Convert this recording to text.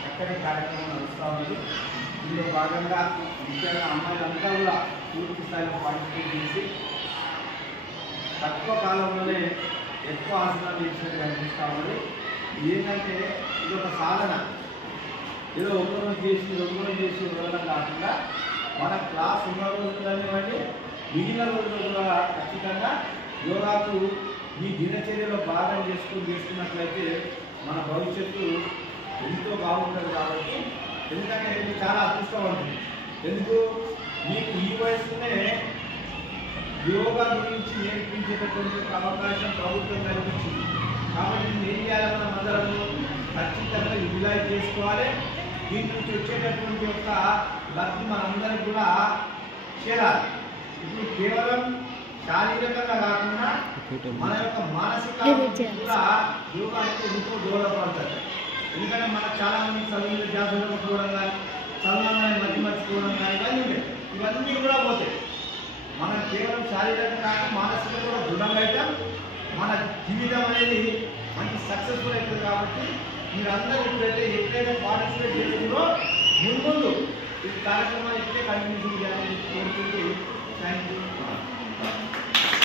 చక్కటి కార్యక్రమం నడుస్తూ ఉంది. ఇందులో భాగంగా ముఖ్యంగా అమ్మాయిలంతా కూడా పూర్తి స్థాయిలో పార్టిసిపేట్ చేసి తక్కువ కాలంలోనే ఎక్కువ ఆసనాలు చేసినట్టు కనిపిస్తూ ఉంది. ఏంటంటే ఇది ఒక సాధన, ఏదో ఒక రోజు చేసి రెండు రోజులు చేసి వదలడం కాకుండా మన క్లాస్ ఉన్న రోజులు కానివ్వండి, మిగిలిన రోజులు కూడా ఖచ్చితంగా యోగాకు ఈ దినచర్యలో భాగం చేసుకున్నట్లయితే మన భవిష్యత్తు ఎంతో బాగుంటుంది. కాబట్టి ఎందుకంటే ఇది చాలా అదృష్టవంతుంది. ఎందుకు మీకు ఈ వయసులోనే యోగా గురించి నేర్పించేటటువంటి అవకాశం ప్రభుత్వం కల్పించింది. కాబట్టి ఏం చేయాలి, మనం అందరము ఖచ్చితంగా యూటిలైజ్ చేసుకోవాలి. దీని నుంచి వచ్చేటటువంటి యొక్క లబ్ధి మనందరికి కూడా చేరాలి. ఇప్పుడు కేవలం శారీరకంగా కాకుండా మన యొక్క మానసిక కూడా యోగా అనేది ఎంతో దోహదపడుతుంది. ఎందుకంటే మనకు చాలా మంది చదువులు జాగ్రత్తగా పోవడం కానీ, చదవగానే మర్చిపోవడం కానీ ఇవన్నీ కూడా పోతాయి. మనం కేవలం శారీరకంగా కాక మానసిక కూడా దృఢంగా అయితే మన జీవితం అనేది మంచి సక్సెస్ఫుల్ అవుతుంది. కాబట్టి మీరందరూ ఇప్పుడైతే ఎప్పుడైతే పార్టిసిపేట్ చేస్తుందో ముందు ఈ కార్యక్రమాలు ఇప్పుడే కంటిన్యూ చేయాలని కోరుకుంటూ థ్యాంక్ యూ.